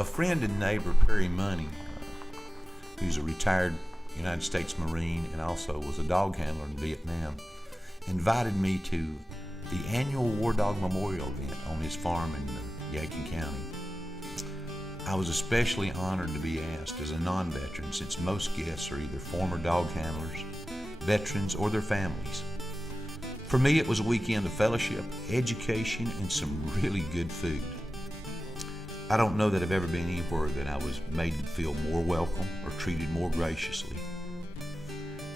A friend and neighbor, Perry Money, who's a retired United States Marine and also was a dog handler in Vietnam, invited me to the annual War Dog Memorial event on his farm in Yadkin County. I was especially honored to be asked as a non-veteran, since most guests are either former dog handlers, veterans, or their families. For me, it was a weekend of fellowship, education, and some really good food. I don't know that I've ever been anywhere that I was made to feel more welcome or treated more graciously.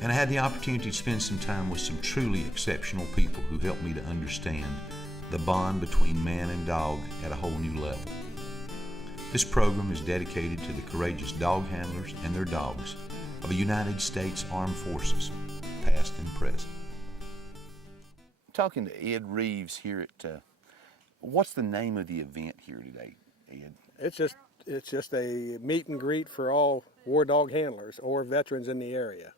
And I had the opportunity to spend some time with some truly exceptional people who helped me to understand the bond between man and dog at a whole new level. This program is dedicated to the courageous dog handlers and their dogs of the United States Armed Forces, past and present. Talking to Ed Reeves here at, what's the name of the event here today, Ed? It's just a meet and greet for all war dog handlers or veterans in the area.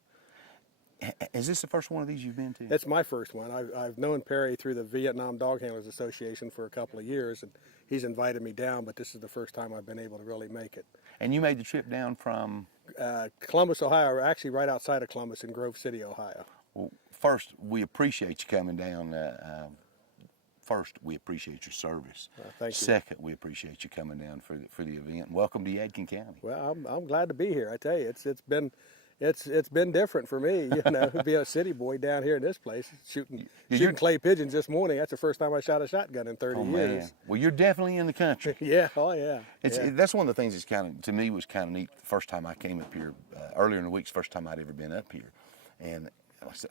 Is this the first one of these you've been to? It's my first one. I've known Perry through the Vietnam Dog Handlers Association for a couple of years, and he's invited me down, but this is the first time I've been able to really make it. And you made the trip down from? Columbus, Ohio, actually right outside of Columbus in Grove City, Ohio. Well, first, we appreciate you coming down. First, we appreciate your service. Thank you. Second, we appreciate you coming down for the event. And welcome to Yadkin County. Well, I'm glad to be here. I tell you, it's been different for me, you know, being a city boy down here in this place, shooting clay pigeons this morning. That's the first time I shot a shotgun in 30 years. Man. Well, you're definitely in the country. Yeah, oh yeah. That's one of the things that's to me was kind of neat. The first time I came up here, earlier in the week's first time I'd ever been up here. And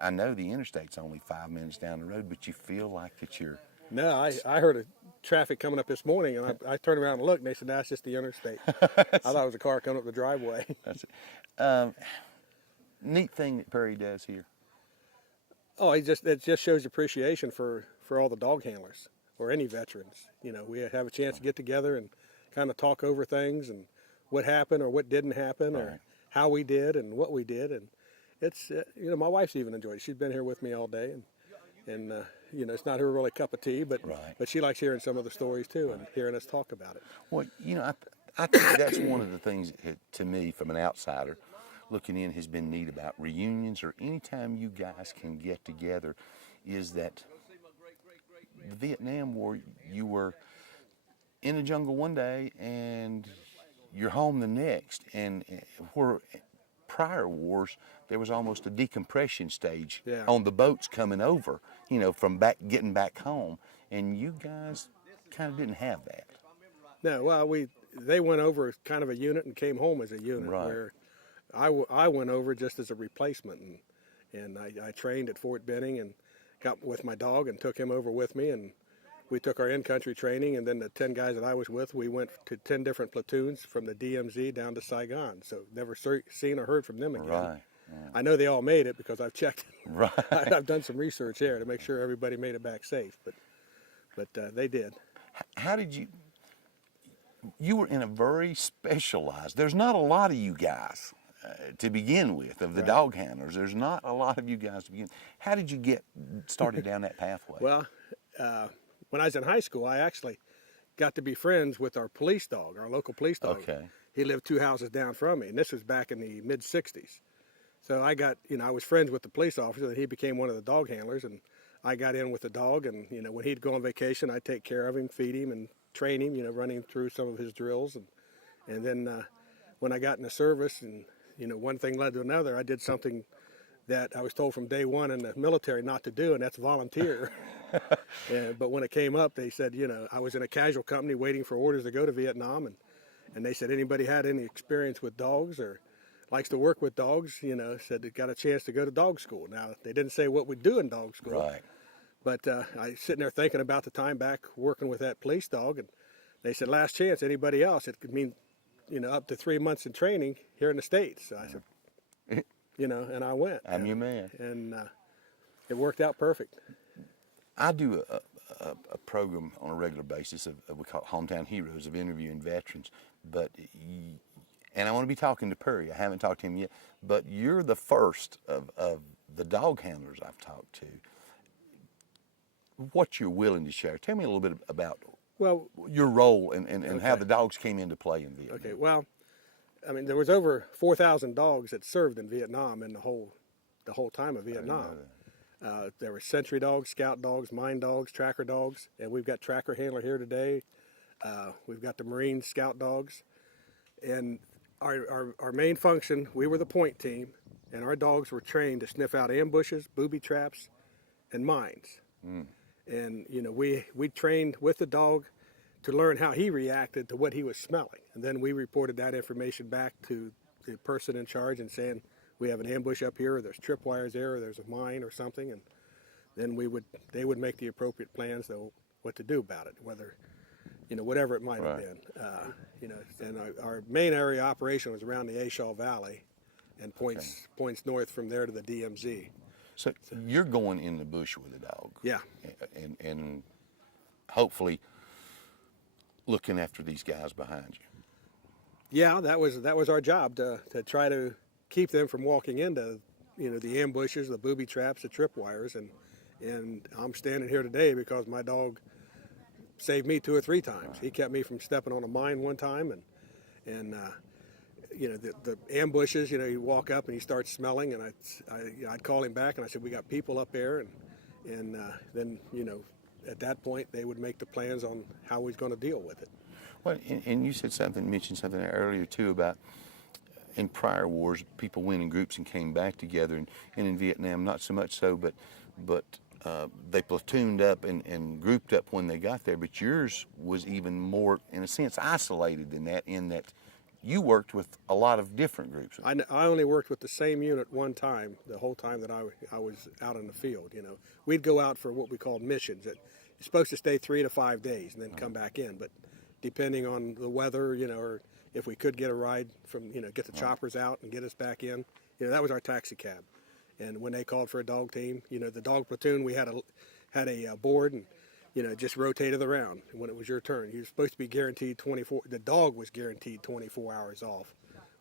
I know the interstate's only 5 minutes down the road, but you feel like it's your... No, I heard a traffic coming up this morning, and I turned around and looked, and they said, that's just the interstate. I thought it was a car coming up the driveway. That's it. Neat thing that Perry does here. Oh, it just shows appreciation for all the dog handlers or any veterans. You know, we have a chance to get together and kind of talk over things and what happened or what didn't happen or how we did and what we did. And it's, you know, my wife's even enjoyed it. She's been here with me all day, and you know, it's not her really cup of tea, but she likes hearing some of the stories too and hearing us talk about it. Well, you know, I think that's one of the things that, to me, from an outsider looking in, has been neat about reunions or anytime you guys can get together, is that the Vietnam War, you were in the jungle one day and you're home the next, and where prior wars there was almost a decompression stage on the boats coming over, you know, from getting back home, and you guys kind of didn't have that. No, well, they went over as kind of a unit and came home as a unit, where I went over just as a replacement, and I trained at Fort Benning and got with my dog and took him over with me, and we took our in-country training, and then the 10 guys that I was with, we went to 10 different platoons from the DMZ down to Saigon, so never seen or heard from them again. Right. Yeah. I know they all made it because I've checked. Right. I've done some research there to make sure everybody made it back safe, but they did. How did you were in a very specialized, there's not a lot of you guys to begin with, of the dog handlers. There's not a lot of you guys to begin. How did you get started down that pathway? Well, when I was in high school, I actually got to be friends with our police dog, our local police dog. Okay. He lived 2 houses down from me, and this was back in the mid-'60s. So I was friends with the police officer, and he became one of the dog handlers, and I got in with the dog, and, you know, when he'd go on vacation, I'd take care of him, feed him, and train him, you know, running through some of his drills. And then when I got in the service, and, you know, one thing led to another, I did something that I was told from day one in the military not to do, and that's volunteer. But when it came up, they said, you know, I was in a casual company waiting for orders to go to Vietnam, and they said, anybody had any experience with dogs or likes to work with dogs, you know, said they got a chance to go to dog school. Now, they didn't say what we'd do in dog school. Right. But I was sitting there thinking about the time back working with that police dog, and they said, last chance, anybody else? It could mean, you know, up to 3 months in training here in the States. So I said, you know, and I went. I'm your man. And it worked out perfect. I do a program on a regular basis of we call it Hometown Heroes, of interviewing veterans. And I want to be talking to Perry. I haven't talked to him yet, but you're the first of the dog handlers I've talked to. What you're willing to share. Tell me a little bit about Well, Your role and how Okay. the dogs came into play in Vietnam. okay, well, I mean, there was over 4,000 dogs that served in Vietnam in the whole time of Vietnam. There were sentry dogs, scout dogs, mine dogs, tracker dogs, and we've got tracker handler here today. We've got the Marine scout dogs, and our main function, we were the point team, and our dogs were trained to sniff out ambushes, booby traps, and mines. And you know, we trained with the dog to learn how he reacted to what he was smelling, and then we reported that information back to the person in charge and saying we have an ambush up here, or there's tripwires there, or there's a mine or something, and then they would make the appropriate plans though what to do about it, whether you know whatever it might have Right. been. You know, and our main area of operation was around the A Shaw Valley, and points north from there to the DMZ. So you're going in the bush with a dog. Yeah. And hopefully looking after these guys behind you. Yeah, that was our job to try to keep them from walking into, you know, the ambushes, the booby traps, the tripwires, and I'm standing here today because my dog saved me 2 or 3 times. He kept me from stepping on a mine one time, and you know, the ambushes. You know, you walk up and he starts smelling, and I'd call him back, and I said, we got people up there, and then you know, at that point they would make the plans on how we was going to deal with it. Well, and you mentioned something earlier too about in prior wars, people went in groups and came back together, and in Vietnam, not so much so, but they platooned up and grouped up when they got there. But yours was even more, in a sense, isolated than that, in that you worked with a lot of different groups. I only worked with the same unit one time the whole time that I was out in the field. You know, we'd go out for what we called missions. You're supposed to stay 3 to 5 days and then come back in, but depending on the weather, you know, or if we could get a ride from, you know, get the choppers out and get us back in, you know, that was our taxi cab. And when they called for a dog team, you know, the dog platoon, we had a board, and you know, just rotated around when it was your turn. He was supposed to be guaranteed 24. The dog was guaranteed 24 hours off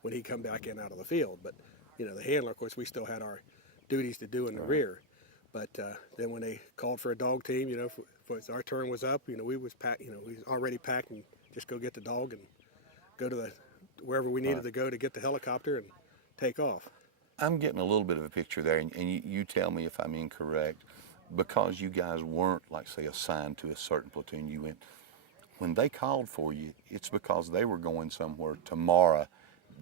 when he come back in out of the field. But you know, the handler, of course, we still had our duties to do in the rear. But then when they called for a dog team, you know, if our turn was up, you know, we was packed. You know, we was already packed, and just go get the dog and go to wherever we needed to go to get the helicopter and take off. I'm getting a little bit of a picture there, and you tell me if I'm incorrect. Because you guys weren't, like, say, assigned to a certain platoon you went, when they called for you, it's because they were going somewhere tomorrow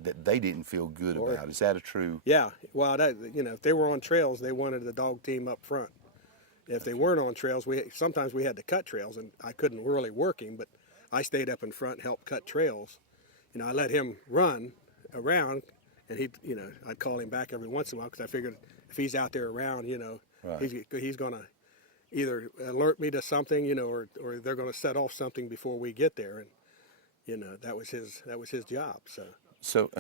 that they didn't feel good about. Is that a true? Yeah, well, you know, if they were on trails, they wanted the dog team up front. If they weren't on trails, sometimes we had to cut trails, and I couldn't really work him, but I stayed up in front and helped cut trails. You know, I let him run around, and you know, I'd call him back every once in a while because I figured if he's out there around, you know, he's going to either alert me to something, you know, or they're going to set off something before we get there, and you know, that was his job. So,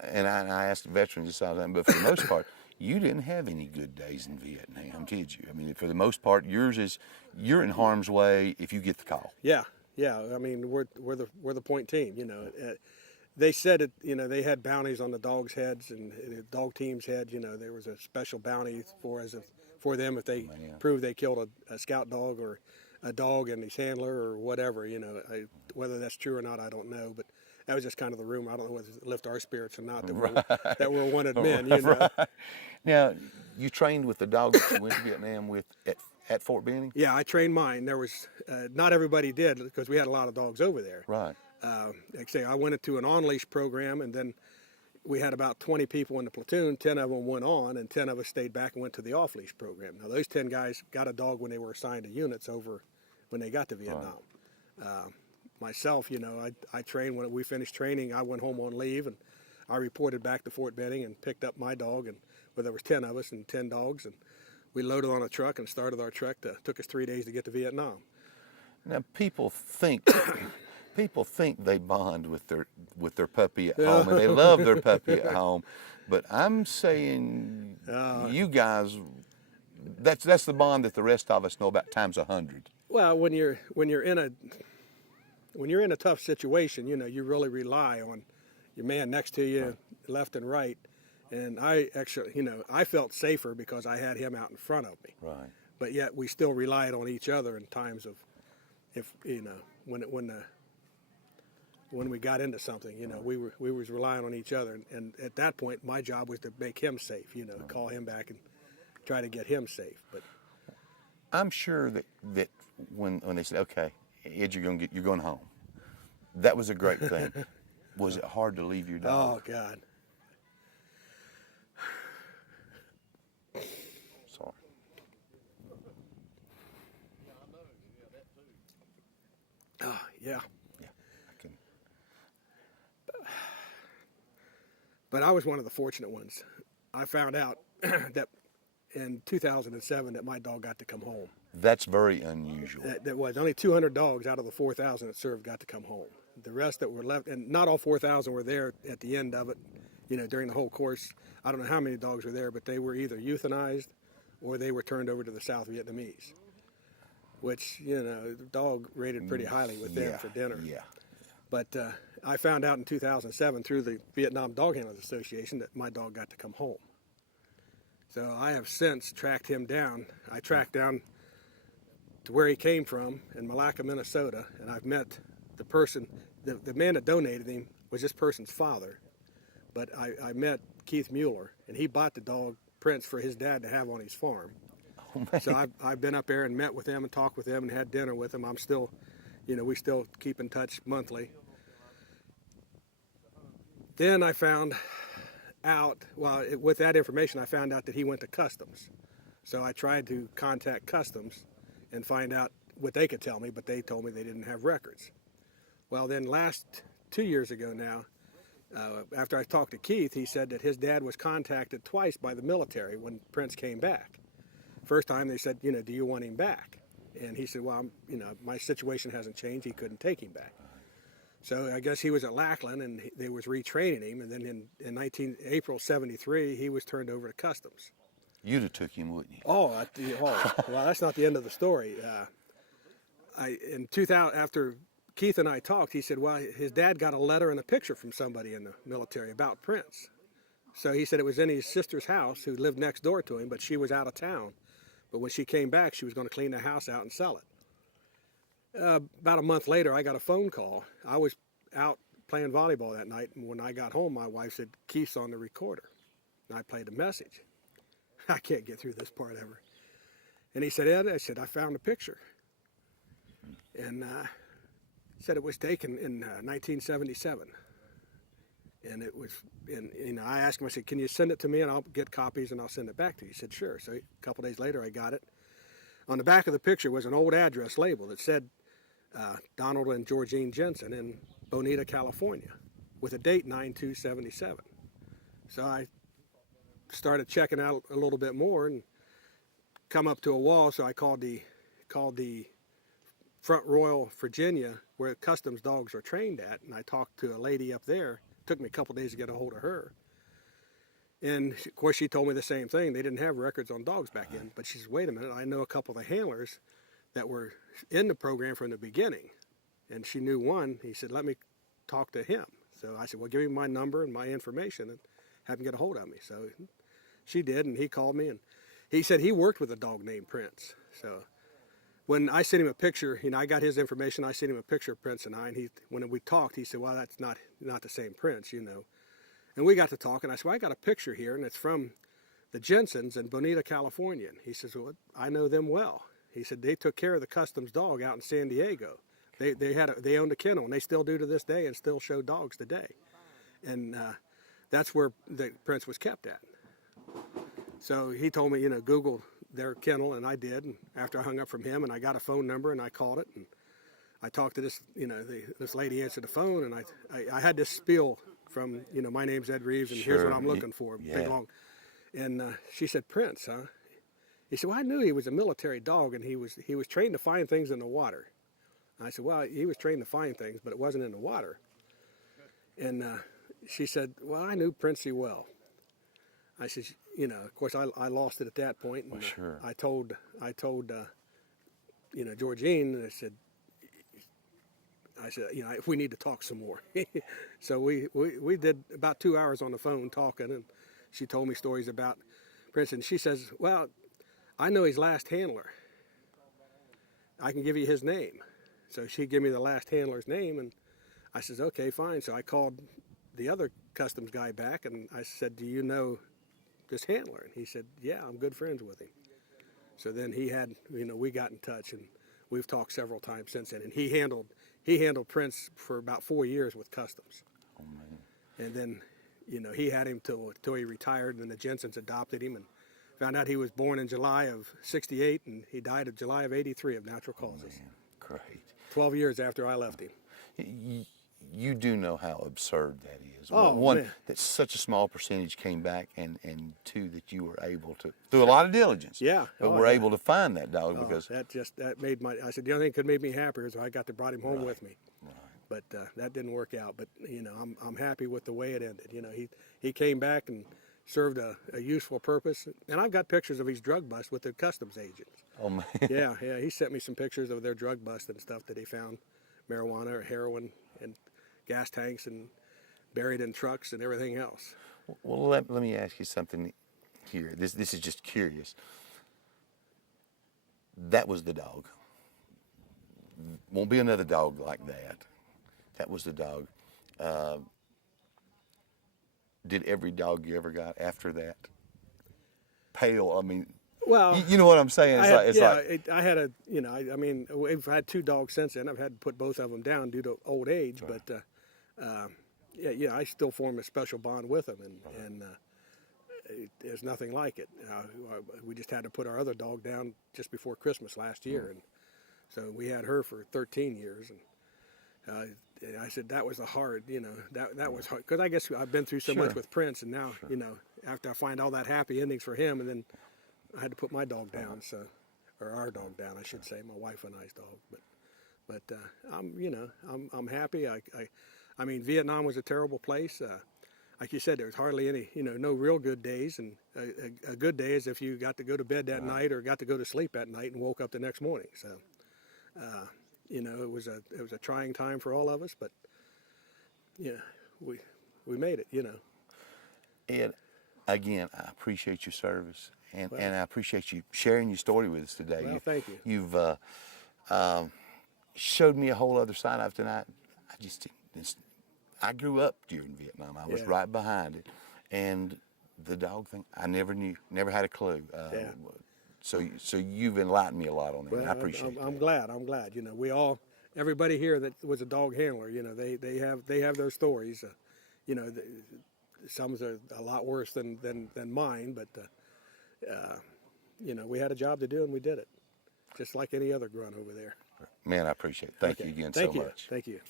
and I asked veterans this all the time, but for the most part, you didn't have any good days in Vietnam, did you? I mean, for the most part, yours is you're in harm's way if you get the call. Yeah. I mean, we're the point team. You know, they said it. You know, they had bounties on the dogs' heads and the dog team's head. You know, there was a special bounty for them if they proved they killed a scout dog or a dog and his handler or whatever. You know, whether that's true or not, I don't know. But that was just kind of the rumor. I don't know whether it lift our spirits or not that we're wanted men. You know. Right. Now, you trained with the dog that you went to Vietnam with at Fort Benning? Yeah, I trained mine. There was not everybody did because we had a lot of dogs over there. Right. Like I say, I went into an on-leash program, and then we had about 20 people in the platoon. 10 of them went on, and 10 of us stayed back and went to the off-leash program. Now, those 10 guys got a dog when they were assigned to units over when they got to Vietnam. Right. Myself, you know, I trained. When we finished training, I went home on leave, and I reported back to Fort Benning and picked up my dog, and well, there was 10 of us and 10 dogs, and we loaded on a truck and started our trek. Took us 3 days to get to Vietnam. Now, people think they bond with their puppy at home, and they love their puppy at home. But I'm saying, you guys, that's the bond that the rest of us know about times 100. Well, when you're in a tough situation, you know, you really rely on your man next to you, left and right. And I actually, you know, I felt safer because I had him out in front of me. Right. But yet we still relied on each other in times of if when we got into something, we was relying on each other, and at that point, my job was to make him safe. Call him back and try to get him safe. But I'm sure that when they said, "Okay, Ed, you're going home," that was a great thing. Was it hard to leave your dog? oh God, Sorry. oh yeah. Yeah, I can. But I was one of the fortunate ones. I found out that in 2007 that my dog got to come home. That's very unusual. That was only 200 dogs out of the 4,000 that served got to come home. The rest that were left, and not all 4,000 were there at the end of it, during the whole course. I don't know how many dogs were there, but they were either euthanized or they were turned over to the South Vietnamese, which, the dog rated pretty highly with them for dinner. Yeah. But I found out in 2007 through the Vietnam Dog Handlers Association that my dog got to come home. So I have since tracked him down. I tracked down to where he came from in Malacca, Minnesota, and I've met the person, the man that donated him was this person's father. But I met Keith Mueller, and he bought the dog Prince for his dad to have on his farm. Oh, So I've been up there and met with him and talked with him and had dinner with him. I'm still, we still keep in touch monthly. Then I found out, with that information, I found out that he went to Customs. So I tried to contact Customs and find out what they could tell me, but they told me they didn't have records. Well, then 2 years ago now, after I talked to Keith, he said that his dad was contacted twice by the military when Prince came back. First time they said, do you want him back? And he said, well, my situation hasn't changed. He couldn't take him back. So I guess he was at Lackland and they was retraining him. And then in April 73, he was turned over to Customs. You'd have took him, wouldn't you? Well, that's not the end of the story. In 2000, after Keith and I talked, he said, well, his dad got a letter and a picture from somebody in the military about Prince. So he said it was in his sister's house, who lived next door to him, but she was out of town. But when she came back, she was going to clean the house out and sell it. About a month later, I got a phone call. I was out playing volleyball that night, and when I got home, my wife said, Keith's on the recorder. And I played a message. I can't get through this part ever. And he said, Ed, I said, I found a picture. And said it was taken in 1977. And it was, I asked him, I said, can you send it to me and I'll get copies and I'll send it back to you? He said, sure. So a couple days later, I got it. On the back of the picture was an old address label that said Donald and Georgine Jensen in Bonita, California, with a date 9/2/77. So I started checking out a little bit more and come up to a wall. So I called the Front Royal, Virginia, where Customs dogs are trained at, and I talked to a lady up there. It took me a couple days to get a hold of her. And of course, she told me the same thing. They didn't have records on dogs back then. But she said, wait a minute, I know a couple of the handlers that were in the program from the beginning. And she knew one. He said, let me talk to him. So I said, well, give me my number and my information and have him get a hold of me. So she did, and he called me. And he said he worked with a dog named Prince. So when I sent him a picture, I got his information. I sent him a picture of Prince and I. And when we talked, he said, well, that's not the same Prince, And we got to talking. I said, well, I got a picture here, and it's from the Jensens in Bonita, California. And he says, well, I know them well. He said, they took care of the Customs dog out in San Diego. They owned a kennel, and they still do to this day and still show dogs today. And that's where the Prince was kept at. So he told me, Google their kennel, and I did. And after I hung up from him, and I got a phone number, and I called it, and I talked to this, this lady answered the phone, and I had this spiel from, my name's Ed Reeves, and here's what I'm looking for, big long. And she said, Prince, huh? He said, well, I knew he was a military dog, and he was trained to find things in the water. I said, well, he was trained to find things, but it wasn't in the water. And she said, well, I knew Princey well. I said, of course, I lost it at that point. And, sure. I told Georgine, and I said, we need to talk some more. So we did about 2 hours on the phone talking, and she told me stories about Prince. And she says, well, I know his last handler. I can give you his name. so she gave me the last handler's name, and I says, okay, fine. So I called the other customs guy back, and I said, do you know this handler? And he said, yeah, I'm good friends with him. So then he had, we got in touch, and we've talked several times since then. And he handled Prince for about 4 years with customs. Oh, man. And then, he had him till he retired, and then the Jensens adopted him, and found out he was born in July of '68, and he died of July of '83 of natural causes. Man, great. 12 years after I left him. You do know how absurd that is. Oh, one, man. that such a small percentage came back, and two, that you were able to, through a lot of diligence, Yeah. but Oh, were yeah. able to find that dog Oh, because that made I said the only thing that could make me happier is I got to brought him home with me. Right. But that didn't work out. But I'm happy with the way it ended. He came back and served a useful purpose. And I've got pictures of his drug bust with the customs agents. Oh man. Yeah. He sent me some pictures of their drug bust and stuff that they found, marijuana or heroin and gas tanks and buried in trucks and everything else. Well, let me ask you something here. This is just curious. That was the dog. Won't be another dog like that. That was the dog. Did every dog you ever got after that pale? I mean, Well, you know what I'm saying? I had a, I mean, we've had 2 dogs since then. I've had to put both of them down due to old age, Right. but I still form a special bond with them, and there's nothing like it. We just had to put our other dog down just before Christmas last year, and so we had her for 13 years, and I said that was a hard, that was hard because I guess I've been through so much Sure. with Prince, and now after I find all that happy endings for him, and then I had to put my dog down, or our dog down, I should say, my wife and I's dog. But I'm happy. I mean, Vietnam was a terrible place. Like you said, there was hardly any, no real good days. And a good day is if you got to go to bed that night or got to go to sleep at night and woke up the next morning. So, it was a trying time for all of us, but we made it. Ed, again, I appreciate your service, and I appreciate you sharing your story with us today. Well, thank you. You've showed me a whole other side of tonight. I grew up during Vietnam. I was Yeah. right behind it, and the dog thing, I never knew, never had a clue. Yeah. So you've enlightened me a lot on that. Well, I appreciate it. I'm glad. Everybody here that was a dog handler, they have their stories. Some are a lot worse than mine, but we had a job to do and we did it, just like any other grunt over there. Man, I appreciate it. Thank you Okay. again Thank so you. much. Thank you.